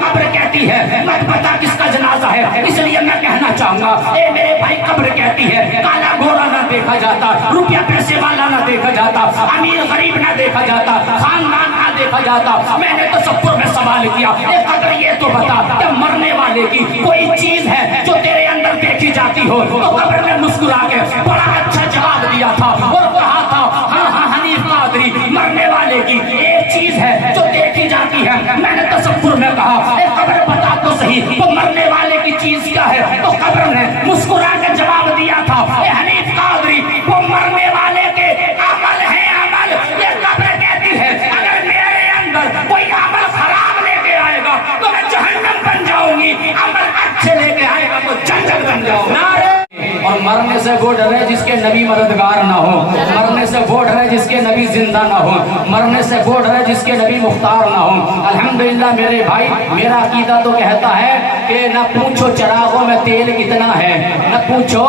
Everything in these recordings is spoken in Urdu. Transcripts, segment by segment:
قبر کہتی ہے مت بتا کس کا جنازہ ہے، اس لیے میں کہنا چاہوں گا اے میرے بھائی، قبر کہتی ہے کالا گورا نہ دیکھا جاتا، روپیہ پیسے والا نہ دیکھا جاتا، امیر غریب نہ دیکھا جاتا، خاندان نہ دیکھا جاتا۔ میں نے تصور میں سوال کیا، اے قبر یہ تو بتا کہ مرنے والے کی کوئی چیز ہے جو تیرے اندر دیکھی جاتی ہو؟ تو قبر نے مسکرا کے بڑا اچھا جواب دیا تھا اور کہا تھا ہاں ہاں حنیف قادری، مرنے والے کی ایک چیز ہے جو دیکھی جاتی ہے۔ میں نے تصور میں کہا اے قبر بتا تو صحیح وہ مرنے والے کی چیز کیا ہے؟ تو قبر نے مسکرا کے جواب دیا تھا اے حنیف قادری، وہ مرنے والے کے عمل ہے، عمل۔ یہ قبر کہتی ہے اگر میرے اندر کوئی عمل خراب لے کے آئے گا تو میں جہنم بن جاؤں گی، عمل اچھے لے کے آئے گا تو جنت بن جاؤں گی۔ اور مرنے سے وہ ڈرے جس کے نبی مددگار نہ ہو، مرنے سے وہ ڈرے جس کے نبی زندہ نہ ہو، مرنے سے وہ ڈرے جس کے نبی مختار نہ ہو۔ الحمدللہ میرے بھائی، میرا عقیدہ تو کہتا ہے کہ نہ پوچھو چراغوں میں تیل کتنا ہے، نہ پوچھو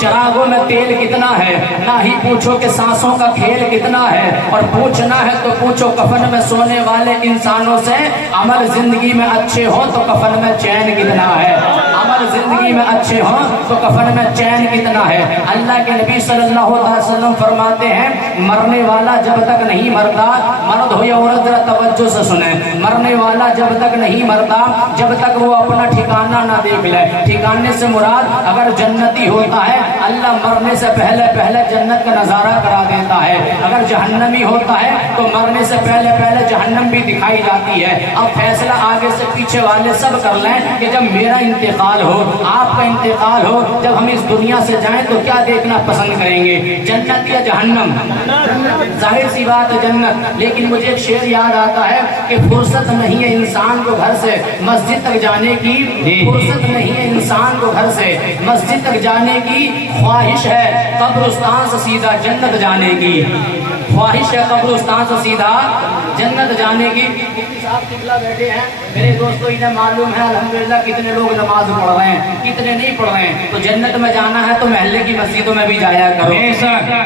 چراغوں میں تیل کتنا ہے، نہ ہی پوچھو کہ سانسوں کا کھیل کتنا ہے، اور پوچھنا ہے تو پوچھو کفن میں سونے والے انسانوں سے عمل زندگی میں اچھے ہو تو کفن میں چین کتنا ہے، عمل زندگی میں اچھے ہو تو کفن میں چین کتنا ہے۔ اللہ کے نبی صلی اللہ علیہ وسلم فرماتے ہیں مرنے والا جب تک نہیں مرتا، مرد ہو یا عورت ذرا توجہ سے سنیں، مرنے والا جب تک نہیں مرتا جب تک وہ اپنا ٹھکانہ نہ دیکھ لے۔ ٹھکانے سے مراد اگر جنتی ہوتا ہے اللہ مرنے سے پہلے پہلے جنت کا نظارہ کرا دیتا ہے، اگر جہنمی ہوتا ہے تو مرنے سے پہلے پہلے جہنم بھی دکھائی جاتی ہے۔ اب فیصلہ آگے سے پیچھے والے سب کر لیں کہ جب میرا انتقال ہو، آپ کا انتقال ہو، جب ہم اس دنیا سے جائیں تو کیا دیکھنا پسند کریں گے، جنت یا جہنم؟ ظاہر سی بات ہے جنت، لیکن مجھے ایک شعر یاد آتا ہے کہ فرصت نہیں ہے انسان کو گھر سے مسجد تک جانے کی، فرصت نہیں ہے انسان کو گھر سے مسجد تک جانے کی، خواہش ہے قبرستان سے سیدھا جنت جانے کی، خواہش ہے قبرستان سے سیدھا جنت جانے کی۔ صاحب قبلہ بیٹھے ہیں میرے دوستو، انہیں معلوم ہے الحمدللہ کتنے لوگ نماز پڑھ رہے ہیں کتنے نہیں پڑھ رہے ہیں، تو جنت میں جانا ہے تو محلے کی مسجدوں میں بھی جایا کرو،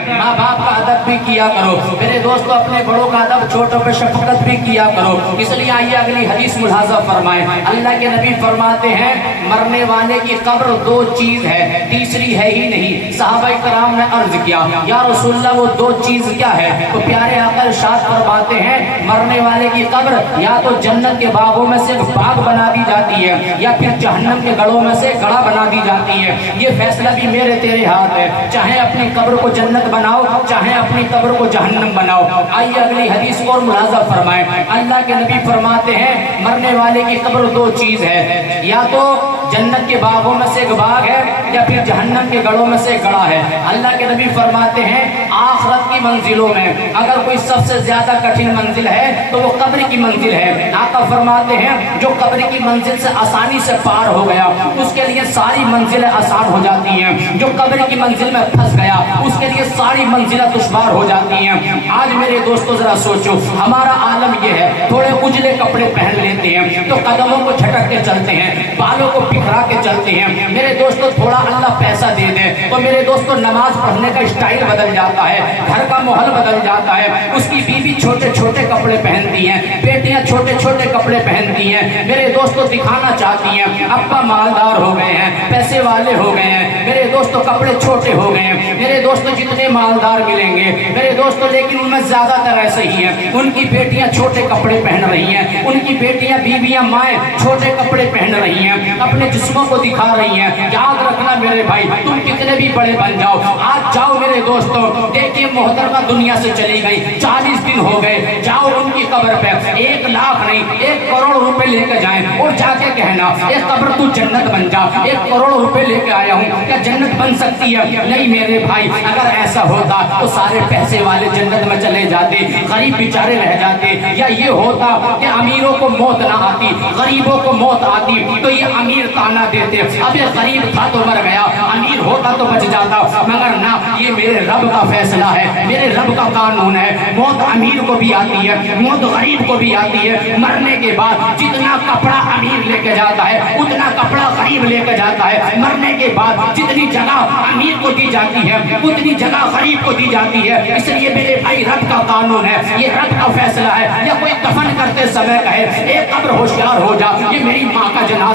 ماں باپ کا ادب بھی کیا کرو میرے دوستو، اپنے بڑوں کا ادب، چھوٹوں پہ شفقت بھی کیا کرو۔ اس لیے آئیے اگلی حدیث ملاحظہ فرمائیں، اللہ کے نبی فرماتے ہیں مرنے والے کی قبر دو چیز ہے، تیسری ہے ہی نہیں۔ صحابہ کرام نے عرض کیا یا رسول اللہ وہ دو چیز کیا ہے؟ تو پیارے آقا ارشاد فرماتے ہیں مرنے والے کی قبر یا تو جنت کے باغوں میں سے باغ بنا دی جاتی ہے یا پھر جہنم کے گڑھوں میں سے گڑھا بنا دی جاتی ہے۔ یہ فیصلہ بھی میرے تیرے ہاتھ ہے، چاہے اپنی قبر کو جنت بناؤ چاہے اپنی قبر کو جہنم بناؤ۔ آئیے اگلی حدیث کو اور ملاحظہ فرمائیں، اللہ کے نبی فرماتے ہیں مرنے والے کی قبر دو چیز ہے، یا تو جنت کے باغوں میں سے ایک باغ ہے یا پھر جہنم کے گڑھوں میں سے گڑھا ہے۔ اللہ کے نبی فرماتے ہیں آخرت کی منزلوں میں اگر کوئی سب سے زیادہ کٹھن منزل ہے تو وہ قبر کی منزل ہے۔ آقا فرماتے ہیں جو قبر کی منزل سے آسانی سے پار ہو گیا اس کے لیے ساری منزلیں آسان ہو جاتی ہیں، جو قبر کی منزل میں پھنس گیا اس کے لیے ساری منزلیں دشوار ہو جاتی ہیں۔ آج میرے دوستو ذرا سوچو، ہمارا عالم یہ ہے تھوڑے اجلے کپڑے پہن لیتے ہیں تو قدموں کو جھٹک کے چلتے ہیں، بالوں کو بکھرا کے چلتے ہیں۔ میرے دوستو تھوڑا اللہ پیسہ دے دے تو میرے دوستو نماز پڑھنے کا اسٹائل بدل جاتا ہے، گھر کا ماحول بدل جاتا ہے، اس کی بیوی چھوٹے چھوٹے کپڑے پہنتی ہیں، بیٹیاں چھوٹے چھوٹے کپڑے پہنتی ہیں۔ میرے دوستو دکھانا چاہتی ہیں ابا مالدار ہو گئے ہیں، پیسے والے ہو گئے ہیں، میرے دوستو کپڑے چھوٹے ہو گئے ہیں۔ میرے دوستو جتنے مالدار ملیں گے میرے دوستو لیکن ان میں زیادہ تر ایسے ہی ہیں، ان کی بیٹیاں چھوٹے کپڑے پہن رہی ہیں، ان کی بیٹیاں بیویاں مائیں چھوٹے کپڑے پہن رہی ہیں، اپنے جسموں کو دکھا رہی ہیں۔ یاد رکھنا میرے بھائی تم کتنے بھی بڑے بن جاؤ، آج جاؤ میرے دوستو، دیکھیے محترمہ دنیا سے چلی گئی 40 دن ہو گئے، جاؤ ان کی قبر پہ 1 لاکھ نہیں 1 کروڑ روپے لے کے جائیں اور جا کے کہنا ایک قبر تو جنت بن جا، 1 کروڑ روپے لے کے آیا ہوں، کیا جنت بن سکتی ہے؟ نہیں میرے بھائی، اگر ایسا ہوتا تو سارے پیسے والے جنت میں چلے جاتے، غریب بیچارے رہ جاتے، یا یہ ہوتا کہ امیروں کو موت نہ آتی غریبوں کو موت آتی تو یہ امیر تانا دیتے، اب یہ غریب تھا تو مر گیا، امیر ہوتا تو بچ جاتا، مگر نہ، یہ میرے رب کا فیصلہ ہے، میرے رب کا قانون ہے، موت امیر کو بھی آتی ہے، موت غریب کو بھی آتی ہے۔ مرنے کے بعد جتنا کپڑا امیر لے کے جاتا ہے اتنا کپڑا غریب لے کے جاتا ہے، مرنے کے بعد جتنی جگہ امیر کو دی جاتی ہے اتنی جگہ غریب کو دی جاتی ہے۔ اس لیے میرے بھائی رب کا قانون ہے، یہ رب کا فیصلہ ہے۔ یا کوئی دفن کرتے سمے کہے اے قبر ہوشیار ہو جا،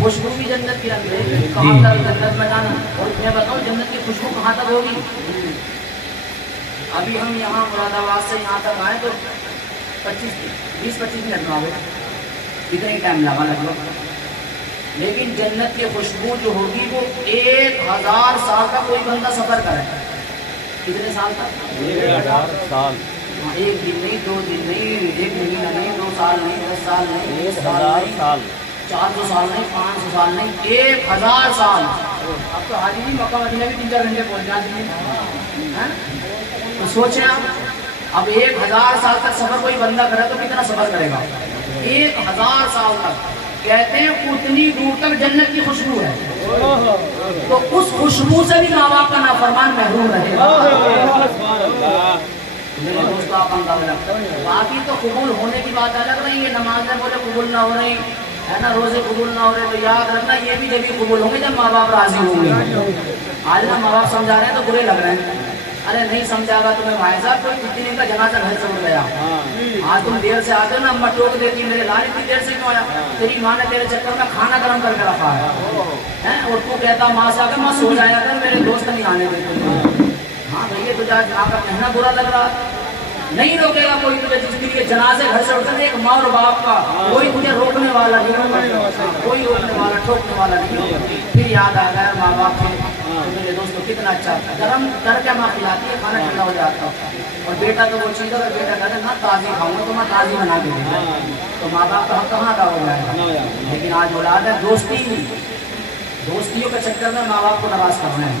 خوشبو بھی جنت کی رنگ ہے، کہاں تک جنت میں جانا. اور میں بتاؤں جنت کی خوشبو کہاں تک ہوگی. ابھی ہم یہاں مراد آباد سے یہاں تک آئے تو 20-25 منٹ میں آگے اتنا ہی ٹائم لگا لگ بھگ. لیکن جنت کی خوشبو جو ہوگی وہ 1000 سال کا کوئی بندہ سفر کرے. کتنے سال تک؟ 1000 سال. ایک دن نہیں، 2 دن نہیں، 1 مہینہ نہیں، 2 سال نہیں، 10 سال نہیں، 20 سال 1000 نہیں، سال. 400 سال نہیں، 500 سال نہیں، 1000 سال. اب تو حاجی بھی مکہ مدینہ بھی 3-4 گھنٹے پہنچ جاتے ہیں. تو سوچیں آپ، اب 1000 سال تک سفر کوئی بندہ کرے تو کتنا سفر کرے گا؟ 1000 سال تک. کہتے ہیں اتنی دور تک جنت کی خوشبو ہے، تو اس خوشبو سے بھی ماں باپ کا نافرمان محروم رہے گا. میرے دوست آپ اندازہ باقی تو قبول ہونے کی بات الگ رہی ہے. نمازیں بولے قبول نہ ہو رہی ہے نا، روزے قبول نہ ہو رہے، تو یاد رکھنا یہ بھی جبھی قبول ہوں گے جب ماں باپ راضی ہوں گے. آج نا ماں باپ سمجھا رہے ہیں تو برے لگ رہے ہیں. ارے نہیں سمجھا گا تمہیں بھائی صاحب، کوئی اتنی کا جنازہ گھر سے اٹھ گیا. آج تم دیر سے آتے ہو نا، اما ٹوک دیتی میرے لال اتنی دیر سے کیوں آیا؟ تیری ماں نے تیرے چکر میں کھانا گرم کر کے رکھا ہے. اور تو کہتا ماں سے آ کر ماں سو جایا کر، میرے دوست نہیں آنے دیتے. ہاں بھیا تجھے آج آ کر کہنا برا لگ رہا. نہیں روکے گا کوئی تجھے، جس کے لیے جنازے گھر سے اٹھتے. ایک ماں اور باپ کا کوئی تجھے روکنے والا نہیں ہوگا، کوئی روکنے والا ٹھوکنے والا نہیں ہوگا. پھر یاد آ گیا ماں باپ کے، میرے دوست کو کتنا اچھا تھا، گرم کر کے ماں کھلاتی ہے، کھانا ٹھنڈا ہو جاتا. اور بیٹا تو وہ چیز ہے، اگر بیٹا کہتا ہے نا تازی کھاؤں گا تو میں تازی بنا کے دوں گا، تو ماں باپ کا حق کہاں کا ہو جائے گا. لیکن آج اولاد ہے دوستیوں کے چکر میں ماں باپ کو ناراض کرنا ہے.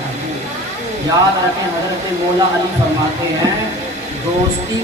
یاد رکھیں حضرت مولا علی فرماتے ہیں دوستی